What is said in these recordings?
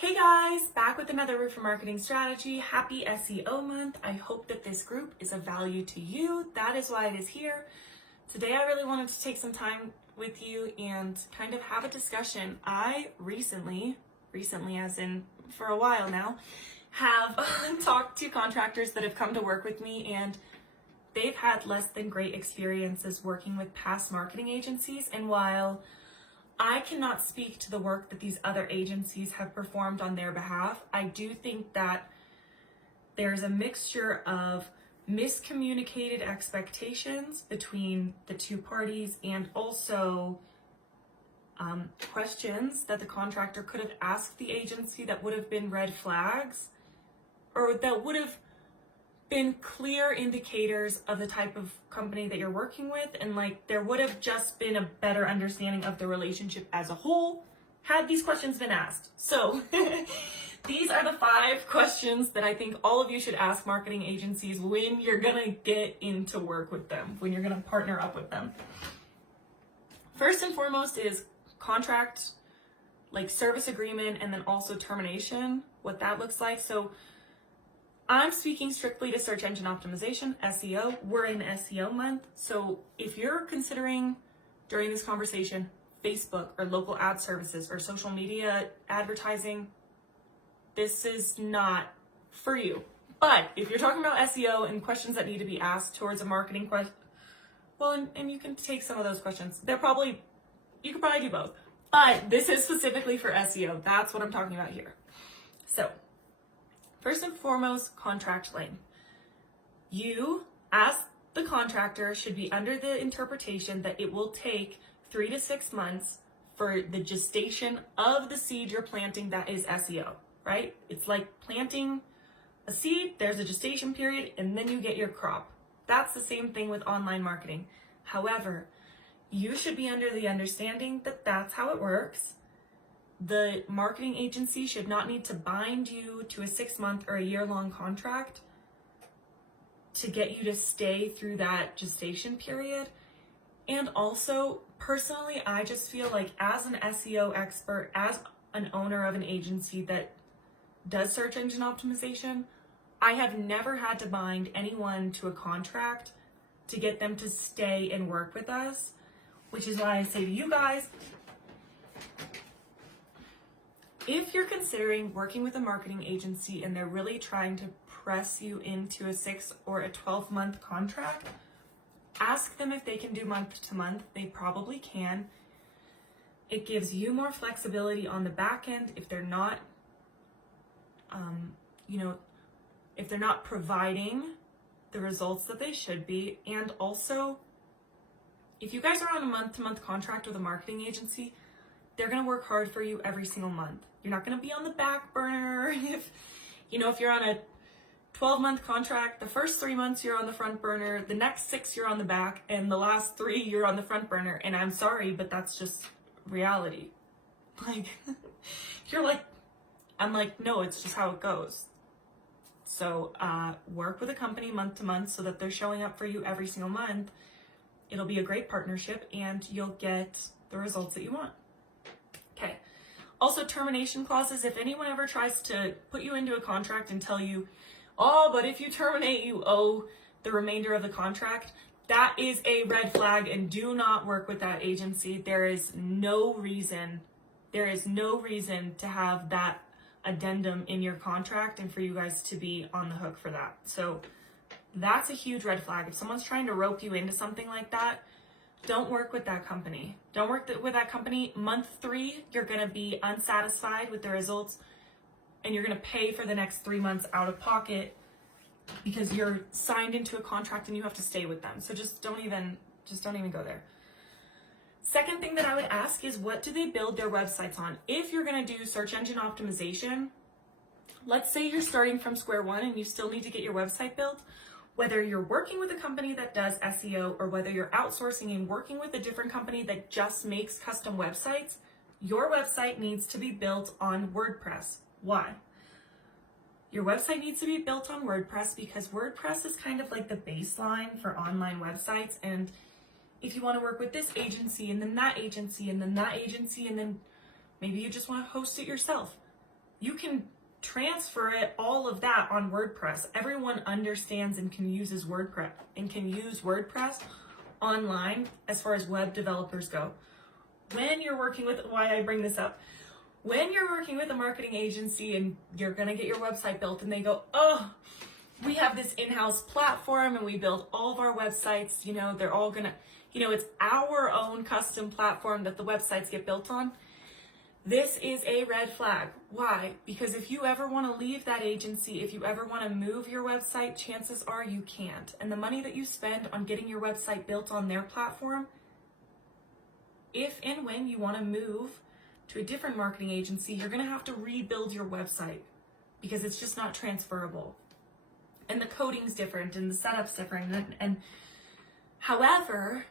Hey guys, back with another Root for Marketing strategy. Happy SEO month. I hope that this group is of value to you. That is why it is here. Today I really wanted to take some time with you and kind of have a discussion. I recently as in for a while now, have talked to contractors that have come to work with me, and they've had less than great experiences working with past marketing agencies. And while I cannot speak to the work that these other agencies have performed on their behalf, I do think that there's a mixture of miscommunicated expectations between the two parties, and also questions that the contractor could have asked the agency that would have been red flags, or that would have been clear indicators of the type of company that you're working with, and there would have just been a better understanding of the relationship as a whole had these questions been asked. So these are the 5 questions that I think all of you should ask marketing agencies when you're gonna get into work with them, when you're gonna partner up with them. First and foremost is contract, service agreement, and then also termination, what that looks like. So I'm speaking strictly to search engine optimization, SEO. We're in SEO month. So if you're considering during this conversation Facebook or local ad services or social media advertising, this is not for you. But if you're talking about SEO and questions that need to be asked towards a marketing question, well, and you can take some of those questions. You could probably do both. But this is specifically for SEO. That's what I'm talking about here. So first and foremost, contract length. You, as the contractor, should be under the interpretation that it will take 3 to 6 months for the gestation of the seed you're planting that is SEO, right? It's like planting a seed, there's a gestation period, and then you get your crop. That's the same thing with online marketing. However, you should be under the understanding that that's how it works. The marketing agency should not need to bind you to a 6-month or a year-long contract to get you to stay through that gestation period. And also, personally, I just feel like as an SEO expert, as an owner of an agency that does search engine optimization, I have never had to bind anyone to a contract to get them to stay and work with us, which is why I say to you guys, if you're considering working with a marketing agency and they're really trying to press you into a 6 or a 12-month contract, ask them if they can do month to month. They probably can. It gives you more flexibility on the back end if they're not, if they're not providing the results that they should be. And also, if you guys are on a month-to-month contract with a marketing agency, they're going to work hard for you every single month. You're not going to be on the back burner. If you're on a 12-month contract, the first 3 months you're on the front burner, the next 6 you're on the back, and the last 3 you're on the front burner. And I'm sorry, but that's just reality. I'm like, no, it's just how it goes. So work with a company month to month so that they're showing up for you every single month. It'll be a great partnership and you'll get the results that you want. Okay. Also, termination clauses. If anyone ever tries to put you into a contract and tell you, oh, but if you terminate, you owe the remainder of the contract, that is a red flag, and do not work with that agency. There is no reason to have that addendum in your contract and for you guys to be on the hook for that. So that's a huge red flag. If someone's trying to rope you into something like that, don't work with that company. Don't work with that company. Month 3, you're going to be unsatisfied with the results, and you're going to pay for the next 3 months out of pocket because you're signed into a contract and you have to stay with them. So just don't even go there. Second thing that I would ask is, what do they build their websites on? If you're going to do search engine optimization, let's say you're starting from square one and you still need to get your website built. Whether you're working with a company that does SEO or whether you're outsourcing and working with a different company that just makes custom websites, your website needs to be built on WordPress. Why? Your website needs to be built on WordPress because WordPress is kind of like the baseline for online websites. And if you want to work with this agency and then that agency and then that agency and then maybe you just want to host it yourself, you can transfer it, all of that, on WordPress. Everyone understands and can use WordPress online as far as web developers go. When you're working with, why I bring this up, when you're working with a marketing agency and you're gonna get your website built and they go, oh, we have this in-house platform and we build all of our websites, they're all gonna, it's our own custom platform that the websites get built on. This is a red flag. Why? Because if you ever want to leave that agency, if you ever want to move your website, chances are you can't. And the money that you spend on getting your website built on their platform, if and when you want to move to a different marketing agency, you're going to have to rebuild your website because it's just not transferable. And the coding's different and the setup's different. And however,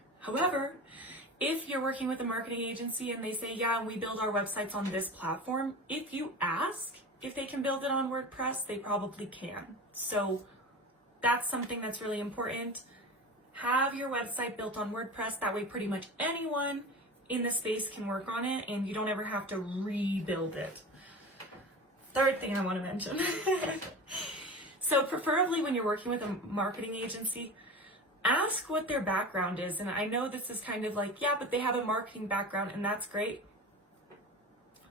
if you're working with a marketing agency and they say, yeah, we build our websites on this platform, if you ask if they can build it on WordPress, they probably can. So that's something that's really important. Have your website built on WordPress. That way pretty much anyone in the space can work on it and you don't ever have to rebuild it. Third thing I want to mention. So preferably when you're working with a marketing agency, ask what their background is. And I know this is kind of like, yeah, but they have a marketing background and that's great.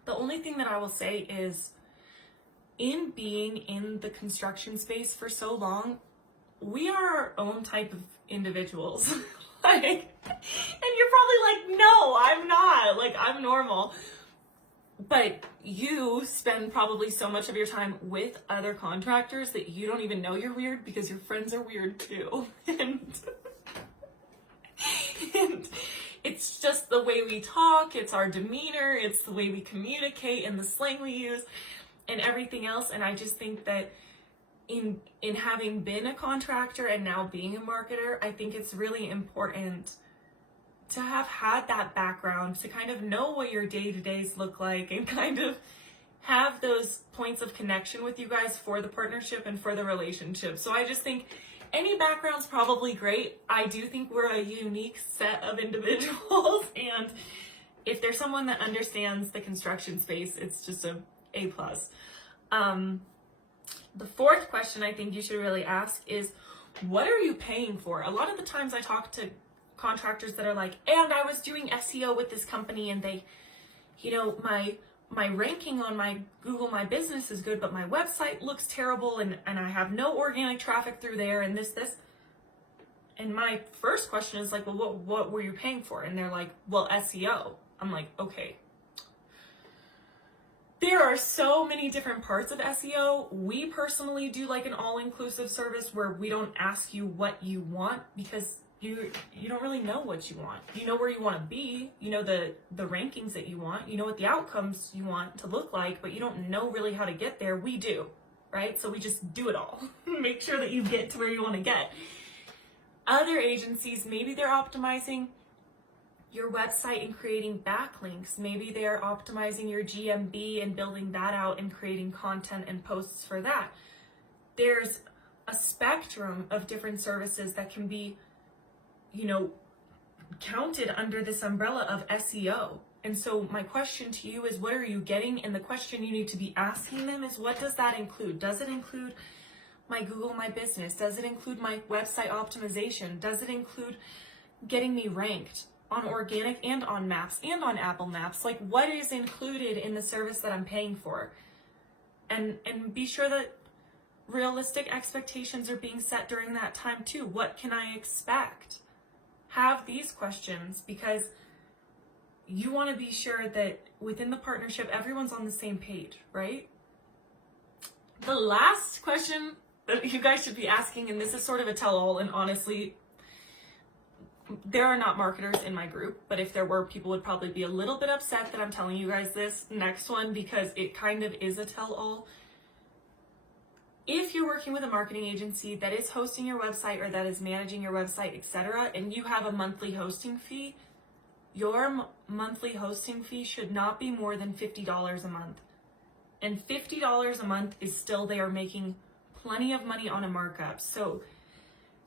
The only thing that I will say is, in being in the construction space for so long, we are our own type of individuals. And you're probably like, no, I'm not. Like, I'm normal. But you spend probably so much of your time with other contractors that you don't even know you're weird because your friends are weird too. And it's just the way we talk, it's our demeanor, it's the way we communicate and the slang we use and everything else. And I just think that in having been a contractor and now being a marketer, I think it's really important to have had that background, to kind of know what your day-to-days look like and kind of have those points of connection with you guys for the partnership and for the relationship. So I just think any background's probably great. I do think we're a unique set of individuals, and if there's someone that understands the construction space, it's just a A+. The fourth question I think you should really ask is, what are you paying for? A lot of the times I talk to contractors that are like, and I was doing SEO with this company and they, my ranking on my Google My Business is good, but my website looks terrible and I have no organic traffic through there and this. And my first question is like, well, what were you paying for? And they're like, well, SEO. I'm like, okay. There are so many different parts of SEO. We personally do like an all-inclusive service where we don't ask you what you want because you don't really know what you want. You know where you want to be, you know the rankings that you want, you know what the outcomes you want to look like, but you don't know really how to get there. We do, right? So we just do it all. Make sure that you get to where you want to get. Other agencies, maybe they're optimizing your website and creating backlinks. Maybe they're optimizing your GMB and building that out and creating content and posts for that. There's a spectrum of different services that can be counted under this umbrella of SEO. And so my question to you is, what are you getting? And the question you need to be asking them is, what does that include? Does it include my Google My Business? Does it include my website optimization? Does it include getting me ranked on organic and on maps and on Apple Maps? Like, what is included in the service that I'm paying for? And be sure that realistic expectations are being set during that time too. What can I expect? Have these questions because you want to be sure that within the partnership, everyone's on the same page, right? The last question that you guys should be asking, and this is sort of a tell-all, and honestly, there are not marketers in my group, but if there were, people would probably be a little bit upset that I'm telling you guys this next one because it kind of is a tell-all. If you're working with a marketing agency that is hosting your website or that is managing your website, etc., and you have a monthly hosting fee, your monthly hosting fee should not be more than $50 a month. And $50 a month is still, they are making plenty of money on a markup. So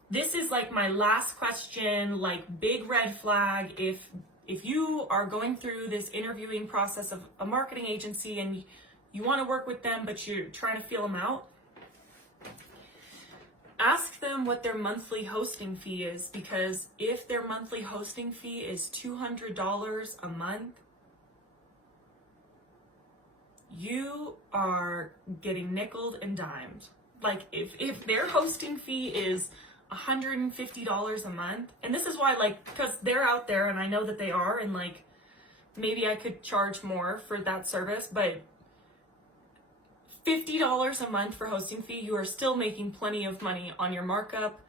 this is like my last question, like big red flag. If you are going through this interviewing process of a marketing agency and you want to work with them, but you're trying to feel them out, ask them what their monthly hosting fee is, because if their monthly hosting fee is $200 a month, you are getting nickeled and dimed. Like if their hosting fee is $150 a month, and this is why, like, because they're out there and I know that they are, and like maybe I could charge more for that service, but $50 a month for hosting fee, you are still making plenty of money on your markup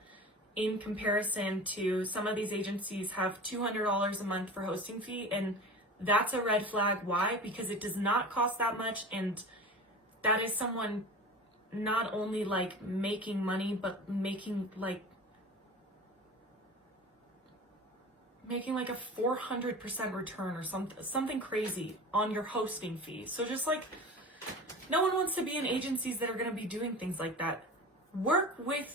in comparison to some of these agencies have $200 a month for hosting fee, and that's a red flag. Why? Because it does not cost that much, and that is someone not only like making money, but making like a 400% return or something crazy on your hosting fee. So just like, no one wants to be in agencies that are going to be doing things like that. Working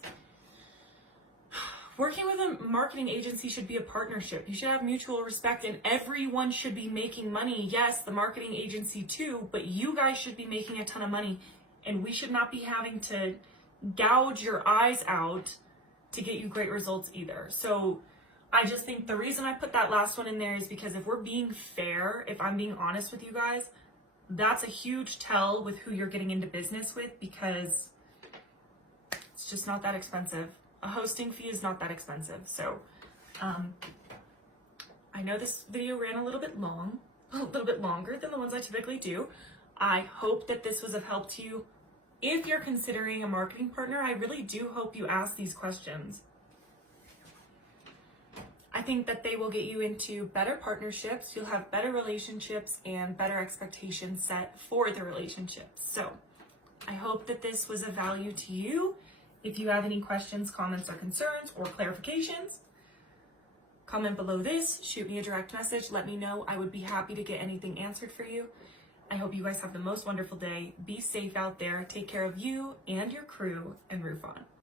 with a marketing agency should be a partnership. You should have mutual respect, and everyone should be making money. Yes, the marketing agency too, but you guys should be making a ton of money, and we should not be having to gouge your eyes out to get you great results either. So I just think the reason I put that last one in there is because if we're being fair, if I'm being honest with you guys, that's a huge tell with who you're getting into business with, because it's just not that expensive. A hosting fee is not that expensive. So I know this video ran a little bit long, a little bit longer than the ones I typically do. I hope that this was of help to you. If you're considering a marketing partner, I really do hope you ask these questions. I think that they will get you into better partnerships. You'll have better relationships and better expectations set for the relationships. So I hope that this was of value to you. If you have any questions, comments, or concerns, or clarifications, comment below this, shoot me a direct message, let me know. I would be happy to get anything answered for you. I hope you guys have the most wonderful day. Be safe out there. Take care of you and your crew, and roof on.